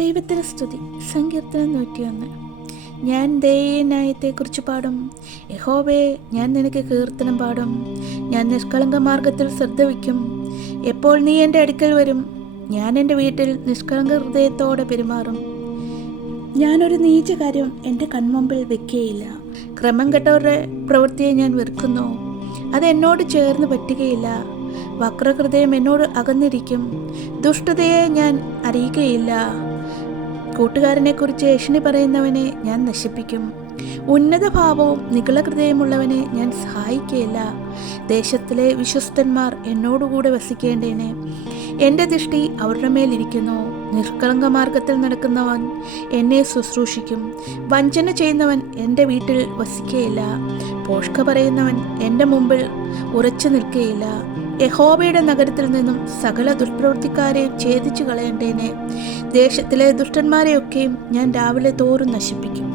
ദൈവത്തിന് സ്തുതി സങ്കീർത്തനം നൂറ്റിയൊന്ന്. ഞാൻ ദയനായത്തെക്കുറിച്ച് പാടും. യഹോവേ ഞാൻ നിനക്ക് കീർത്തനം പാടും. ഞാൻ നിഷ്കളങ്ക മാർഗത്തിൽ ശ്രദ്ധ വയ്ക്കും. എപ്പോൾ നീ എന്റെ അടുക്കൽ വരും? ഞാൻ എന്റെ വീട്ടിൽ നിഷ്കളങ്ക ഹൃദയത്തോടെ പെരുമാറും. ഞാനൊരു നീച്ച കാര്യം എന്റെ കൺമുമ്പിൽ വെക്കുകയില്ല ക്രമം കെട്ടവരുടെ പ്രവൃത്തിയെ ഞാൻ വെറുക്കുന്നു. അത് എന്നോട് ചേർന്ന് പറ്റുകയില്ല. വക്രഹൃദയം എന്നോട് അകന്നിരിക്കും. ദുഷ്ടതയെ ഞാൻ അറിയുകയില്ല. കൂട്ടുകാരനെക്കുറിച്ച് ഏഷണി പറയുന്നവനെ ഞാൻ നശിപ്പിക്കും. ഉന്നത ഭാവവും നികളഹൃദയമുള്ളവനെ ഞാൻ സഹായിക്കുകയില്ല ദേശത്തിലെ വിശ്വസ്തന്മാർ എന്നോടുകൂടെ വസിക്കേണ്ടേനെ. എന്റെ ദൃഷ്ടി അവരുടെ മേലിരിക്കുന്നു. നിഷ്കളങ്ക മാർഗത്തിൽ നടക്കുന്നവൻ എന്നെ ശുശ്രൂഷിക്കും. വഞ്ചന ചെയ്യുന്നവൻ എന്റെ വീട്ടിൽ വസിക്കുകയില്ല പോഷ്ക പറയുന്നവൻ എന്റെ മുമ്പിൽ ഉറച്ചു നിൽക്കുകയില്ല യഹോബയുടെ നഗരത്തിൽ നിന്നും സകല ദുഷ്പ്രവൃത്തിക്കാരെയും ഛേദിച്ചു കളയേണ്ടേനെ ദേശത്തിലെ ദുഷ്ടന്മാരെയൊക്കെയും ഞാൻ രാവിലെ തോറും നശിപ്പിക്കും.